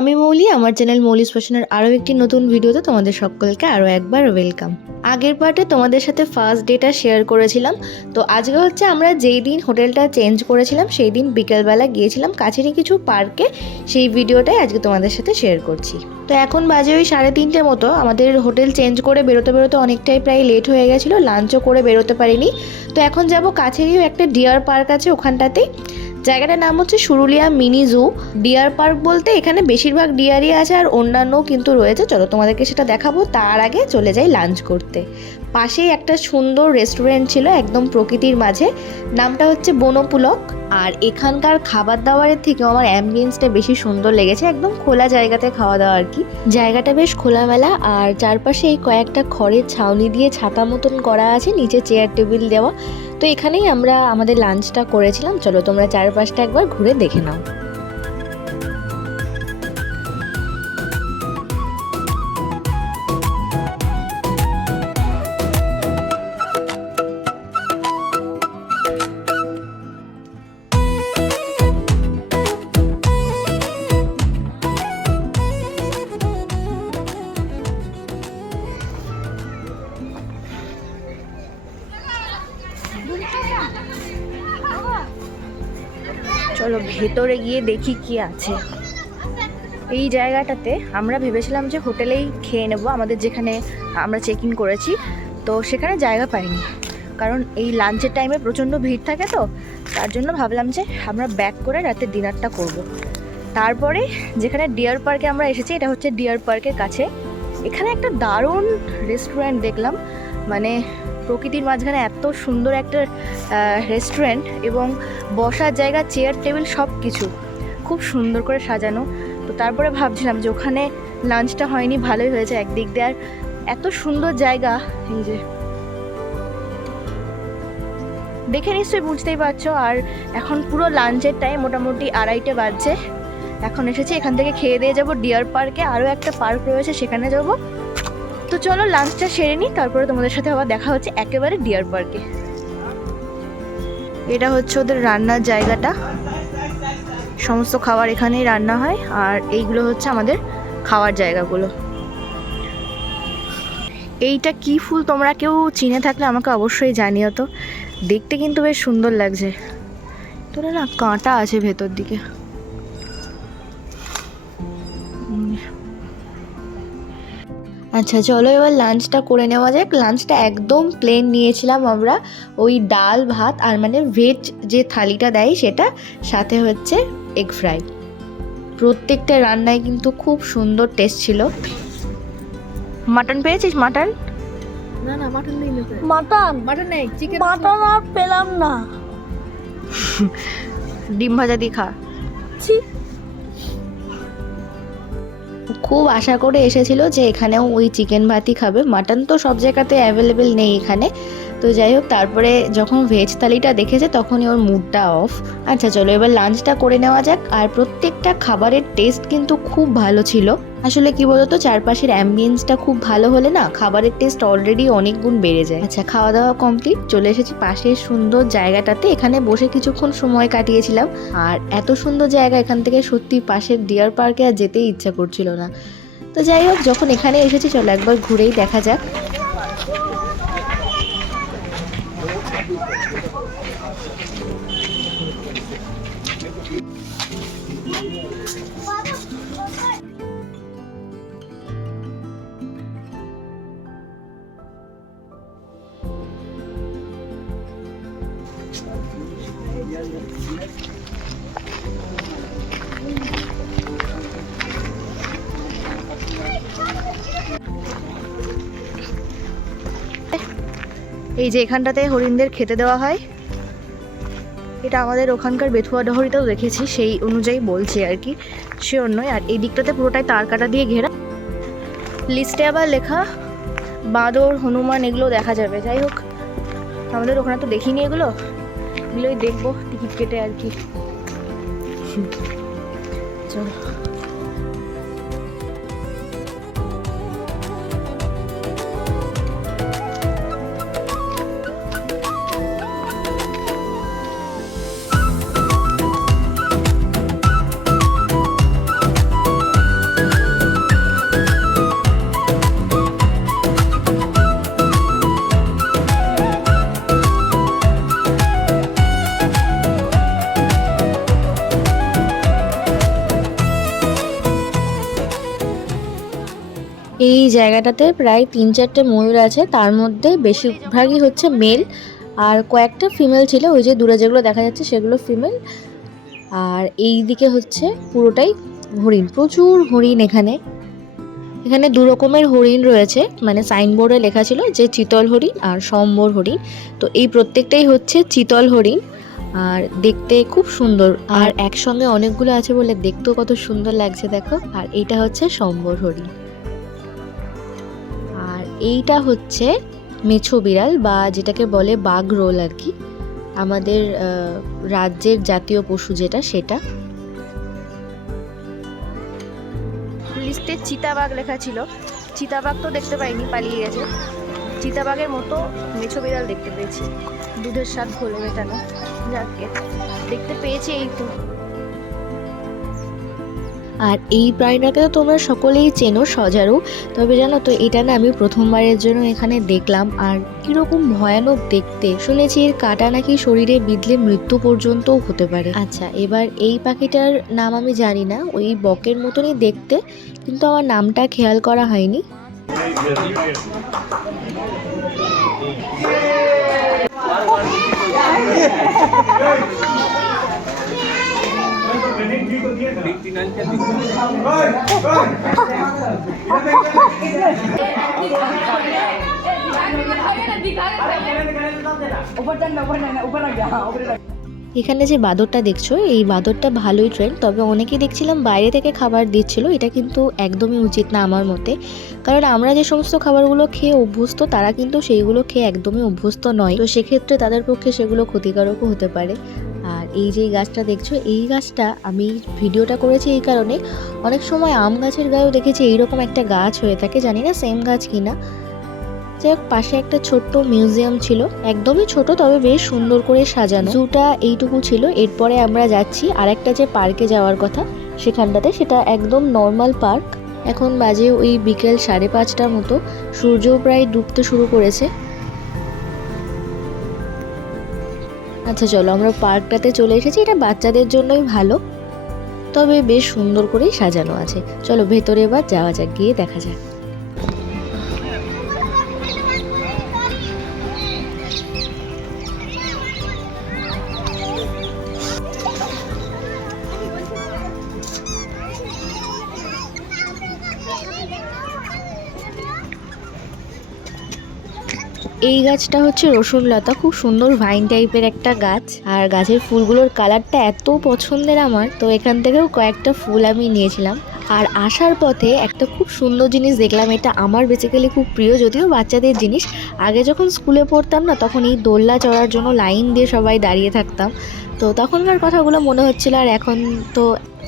আমি মৌলি, আমার চ্যানেল মৌলিস ফ্যাশনের আরও একটি নতুন ভিডিওতে তোমাদের সকলকে আরও একবার ওয়েলকাম আগের পার্টে তোমাদের সাথে ফার্স্ট ডেটা শেয়ার করেছিলাম। তো আজকে হচ্ছে আমরা যেই দিন হোটেলটা চেঞ্জ করেছিলাম, সেই দিন বিকেলবেলা গিয়েছিলাম কাছেরই কিছু পার্কে সেই ভিডিওটাই আজকে তোমাদের সাথে শেয়ার করছি। তো এখন বাজে ওই সাড়ে তিনটে মতো। আমাদের হোটেল চেঞ্জ করে বেরোতে বেরোতে অনেকটাই প্রায় লেট হয়ে গেছিল লাঞ্চও করে বেরোতে পারিনি। তো এখন যাব কাছেরই একটা ডিয়ার পার্ক আছে ওখানটাতেই। জায়গাটার নাম হচ্ছে Suruliya mini zoo. Deer park বলতে এখানে বেশিরভাগ ডিয়ারই আছে আর অন্যান্যও কিন্তু রয়েছে। চলো তোমাদেরকে সেটা দেখাবো। তার আগে চলে যাই লাঞ্চ করতে। পাশেই একটা সুন্দর রেস্টুরেন্ট ছিল একদম প্রকৃতির মাঝে। নামটা হচ্ছে বনপুলক। আর এখানকার খাবার দাবারের থেকেও আমার অ্যাম্বিয়েন্সটা বেশি সুন্দর লেগেছে। একদম খোলা জায়গাতে খাওয়া দাওয়া আর কি। জায়গাটা বেশ খোলামেলা। আর চারপাশে এই কয়েকটা খড়ের ছাউনি দিয়ে ছাতা মতন করা আছে। নিচে চেয়ার টেবিল দেওয়া। তো এখানেই আমরা আমাদের লাঞ্চটা করেছিলাম। চলো তোমরা চারপাশটা একবার ঘুরে দেখে নাও। ভেতরে গিয়ে দেখি কি আছে। এই জায়গাটাতে আমরা ভেবেছিলাম যে হোটেলেই খেয়ে নেব। আমাদের যেখানে আমরা চেক ইন করেছি, তো সেখানে জায়গা পাইনি। কারণ এই লাঞ্চের টাইমে প্রচণ্ড ভিড় থাকে তো, তার জন্য ভাবলাম যে আমরা ব্যাক করে রাতে ডিনারটা করব। তারপরে যেখানে ডিয়ার পার্কে আমরা এসেছি, এটা হচ্ছে ডিয়ার পার্কের কাছে। এখানে একটা দারুণ রেস্টুরেন্ট দেখলাম। মানে প্রকৃতির মাঝখানে এত সুন্দর একটা রেস্টুরেন্ট এবং বসার জায়গা চেয়ার টেবিল সব কিছু খুব সুন্দর করে সাজানো। তো তারপরে ভাবছিলাম যে ওখানে লাঞ্চটা হয়নি, ভালোই হয়েছে একদিক দিয়ে। আর এত সুন্দর জায়গা, এই যে। দেখে নিশ্চয়ই বুঝতেই পারছ, আর এখন পুরো লাঞ্চের টাইম মোটামুটি আড়াইটে বাজছে। এখন এসেছি, এখান থেকে খেয়ে দিয়ে যাব। ডিয়ার পার্কে আরও একটা পার্ক রয়েছে, সেখানে যাব। তো চলো লাঞ্চটা সেরে নিই, তারপরে তোমাদের সাথে আবার দেখা হচ্ছে একেবারে ডিয়ার পার্কে এটা হচ্ছে ওদের রান্নার জায়গাটা। সমস্ত খাবার এখানেই রান্না হয়, আর এইগুলো হচ্ছে আমাদের খাওয়ার জায়গাগুলো। এইটা কি ফুল তোমরা কেউ চিনে থাকলে আমাকে অবশ্যই জানিও তো। দেখতে কিন্তু বেশ সুন্দর লাগছে। তোরা না কাঁটা আছে ভেতর দিকে। আচ্ছা চলো এবার লাঞ্চটা করে নেওয়া যাক। লাঞ্চটা একদম প্লেন নিয়েছিলাম আমরা। ওই ডাল ভাত আর মানে ভেজ যে থালিটা দেয় সেটা সাথে হচ্ছে এগ ফ্রাই প্রত্যেকটা রান্নায় কিন্তু খুব সুন্দর টেস্ট ছিল। মাটন পেয়েছিস মাটন না না মাটন নেই লোকে মাটন মাটন নেই চিকেন মাটন আর পেলাম না। ডিম ভাজা দিয়ে খা। ছি। খুব আশা করে এসেছিল যে এখানেও ওই চিকেন ভাতই খাবে। মাটন তো সব জায়গাতে অ্যাভেলেবেল নেই এখানে। তো যাই হোক, তারপরে যখন ভেজ থালিটা দেখেছে, তখনই ওর মুডটা অফ আচ্ছা চলো এবার লাঞ্চটা করে নেওয়া যাক। আর প্রত্যেকটা খাবারের টেস্ট কিন্তু খুব ভালো ছিল। আসলে কি বলতো, চারপাশের অ্যাম্বিয়েন্সটা খুব ভালো হলে না, খাবারের টেস্ট অলরেডি অনেক গুণ বেড়ে যায়। আচ্ছা খাওয়া দাওয়া কমপ্লিট চলে এসেছি পাশের সুন্দর জায়গাটাতে। এখানে বসে কিছুক্ষণ সময় কাটিয়েছিলাম। আর এত সুন্দর জায়গা এখান থেকে সত্যি পাশের ডিয়ার পার্কে আর যেতেই ইচ্ছা করছিল না। তো যাই হোক, যখন এখানে এসেছি, চলো একবার ঘুরেই দেখা যাক। এই যে এখানটাতে হরিণদের খেতে দেওয়া হয়, এটা আমাদের ওখানকার বেথুয়া ডহরিতেও দেখেছি, সেই অনুযায়ী বলছি আর কি সে নয়। আর এই দিকটাতে পুরোটাই তার কাটা দিয়ে ঘেরা। লিস্টে আবার লেখা, বাঁদর, হনুমান, এগুলো দেখা যাবে। যাই হোক, আমাদের ওখানে তো দেখিনি এগুলো। এগুলোই দেখব। টিকিট কেটে আর কি চলো জায়গাটাতে প্রায় তিন চারটে ময়ূর আছে, তার মধ্যে বেশিরভাগই হচ্ছে মেল আর কয়েকটা ফিমেল ছিল, ওই যে দূরে যেগুলো দেখা যাচ্ছে সেগুলো ফিমেল আর এই দিকে হচ্ছে পুরোটাই হরিণ, প্রচুর হরিণ এখানে। এখানে দু রকমের হরিণ রয়েছে মানে সাইনবোর্ডে লেখা ছিল যে চিতল হরিণ আর সম্বর হরিণ। তো এই প্রত্যেকটাই হচ্ছে চিতল হরিণ, আর দেখতে খুব সুন্দর, আর একসঙ্গে অনেকগুলো আছে বলে দেখতেও কত সুন্দর লাগছে, দেখো। আর এইটা হচ্ছে সম্বর হরিণ। এইটা হচ্ছে মেছো বিড়াল বা যেটাকে বলে বাঘ রোল আর কি। আমাদের রাজ্যের জাতীয় পশু যেটা, সেটা। লিস্টে চিতাবাঘ লেখা ছিল। চিতাবাঘ তো দেখতে পাইনি, পালিয়ে গেছে। চিতাবাঘের মতো মেছো বিড়াল দেখতে পেয়েছি। দুধের স্বাদ ঘোলে মেটানো যাকে দেখতে পেয়েছি এই তো। আর এই প্রাণীটাকে তো তোমরা সকলেই চেনো সজারু। তবে জানো তো এটা না আমি প্রথমবারের জন্য এখানে দেখলাম। আর কীরকম ভয়ানক দেখতে। শুনেছি এর কাটা নাকি শরীরে বিঁধলে মৃত্যু পর্যন্তও হতে পারে। আচ্ছা এবার এই পাখিটার নাম আমি জানি না। ওই বকের মতনই দেখতে কিন্তু আমার নামটা খেয়াল করা হয়নি। এখানে যে বাদরটা দেখছ, এই বাদরটা ভালোই ট্রেন্ড তবে অনেকেই দেখছিলাম বাইরে থেকে খাবার দিচ্ছিল, এটা কিন্তু একদমই উচিত না আমার মতে। কারণ আমরা যে সমস্ত খাবারগুলো খেয়ে অভ্যস্ত, তারা কিন্তু সেইগুলো খেয়ে একদমই অভ্যস্ত নয়। তো সেক্ষেত্রে তাদের পক্ষে সেগুলো ক্ষতিকারকও হতে পারে। এই যে গাছটা দেখছ, এই গাছটা আমি ভিডিওটা করেছি এই কারণে, অনেক সময় আম গাছের গায়েও দেখেছি এইরকম একটা গাছ হয়ে থাকে, জানি না সেম গাছ কিনা। যাই হোক, পাশে একটা ছোট্ট মিউজিয়াম ছিল, একদমই ছোট, তবে বেশ সুন্দর করে সাজানো। জুটা এইটুকু ছিল, এরপরে আমরা যাচ্ছি আরেকটা যে পার্কে যাওয়ার কথা, সেখানটাতে, সেটা একদম নর্মাল পার্ক এখন বাজে ওই বিকেল সাড়ে পাঁচটার মতো সূর্য প্রায় ডুবতে শুরু করেছে। আচ্ছা চলো আমরা পার্কটাতে চলে এসেছি। এটা বাচ্চাদের জন্যই ভালো। তবে বেশ সুন্দর করেই সাজানো আছে। চলো ভেতরে এবার যাওয়া যাক, গিয়ে দেখা যাক। এই গাছটা হচ্ছে রসুন লতা খুব সুন্দর ভাইন টাইপের একটা গাছ। আর গাছের ফুলগুলোর কালারটা এত পছন্দের আমার, তো এখান থেকেও কয়েকটা ফুল আমি নিয়েছিলাম। আর আসার পথে একটা খুব সুন্দর জিনিস দেখলাম, এটা আমার বেসিক্যালি খুব প্রিয়, যদিও বাচ্চাদের জিনিস। আগে যখন স্কুলে পড়তাম না, তখন এই দোলনা চড়ার জন্য লাইন দিয়ে সবাই দাঁড়িয়ে থাকতাম। তো তখনকার কথাগুলো মনে হচ্ছিল, আর এখন তো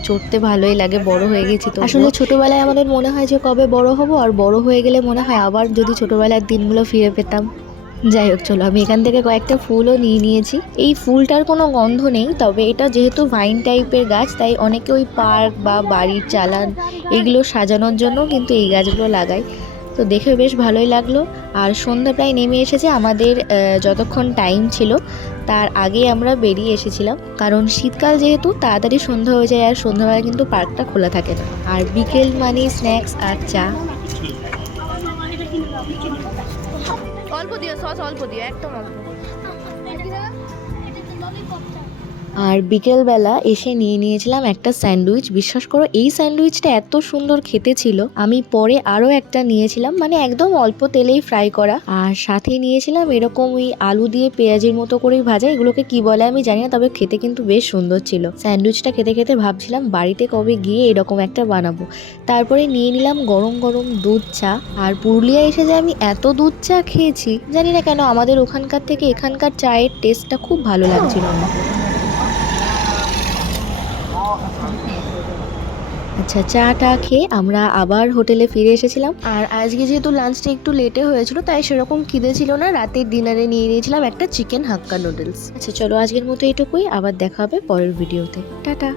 চড়তে ভালোই লাগে, বড় হয়ে গেছি তো। আসলে ছোটবেলায় আমাদের মনে হয় যে কবে বড় হব, আর বড় হয়ে গেলে মনে হয় আবার যদি ছোটবেলার দিনগুলো ফিরে পেতাম। যাই হোক, চলো, আমি এখান থেকে কয়েকটা ফুলও নিয়ে নিয়েছি। এই ফুলটার কোনো গন্ধ নেই, তবে এটা যেহেতু ভাইন টাইপের গাছ, তাই অনেকে ওই পার্ক বা বাড়ির চালান এগুলো সাজানোর জন্য কিন্তু এই গাছগুলো লাগায়। তো দেখে বেশ ভালোই লাগল। আর সন্ধ্যা প্রায় নেমে এসেছে, আমাদের যতক্ষণ টাইম ছিল, তার আগে আমরা বেরিয়ে এসেছিলাম। কারণ শীতকাল যেহেতু, তাড়াতাড়ি সন্ধ্যা হয়ে যায়, আর সন্ধ্যাবেলা কিন্তু পার্কটা খোলা থাকে না। আর বিকেল মানে স্ন্যাক্স আর চা। অল্প দিও সস অল্প দিও একদম অল্প। আর বিকেলবেলা এসে নিয়ে নিয়েছিলাম একটা স্যান্ডউইচ। বিশ্বাস করো, এই স্যান্ডউইচটা এত সুন্দর খেতে ছিল। আমি পরে আরও একটা নিয়েছিলাম মানে একদম অল্প তেলেই ফ্রাই করা। আর সাথে নিয়েছিলাম এরকম ওই আলু দিয়ে পেঁয়াজের মতো করেই ভাজা। এগুলোকে কি বলে আমি জানি না, তবে খেতে কিন্তু বেশ সুন্দর ছিল। স্যান্ডউইচটা খেতে খেতে ভাবছিলাম, বাড়িতে কবে গিয়ে এরকম একটা বানাবো। তারপরে নিয়ে নিলাম গরম গরম দুধ চা। আর পুরুলিয়া এসে যে আমি এত দুধ চা খেয়েছি, জানি না কেন আমাদের ওখানকার থেকে এখানকার চায়ের টেস্টটা খুব ভালো লাগছিল আমার। আচ্ছা চা টা খেয়ে আমরা আবার হোটেলে ফিরে এসেছিলাম। আর আজকে যেহেতু লাঞ্চটা একটু লেটে হয়েছিল তাই সেরকম খিদে ছিল না। রাতের ডিনারে নিয়ে নিয়েছিলাম একটা চিকেন হাক্কা নুডলস। আচ্ছা চলো আজকের মতো এটুকুই আবার দেখা হবে পরের ভিডিওতে। টাটা।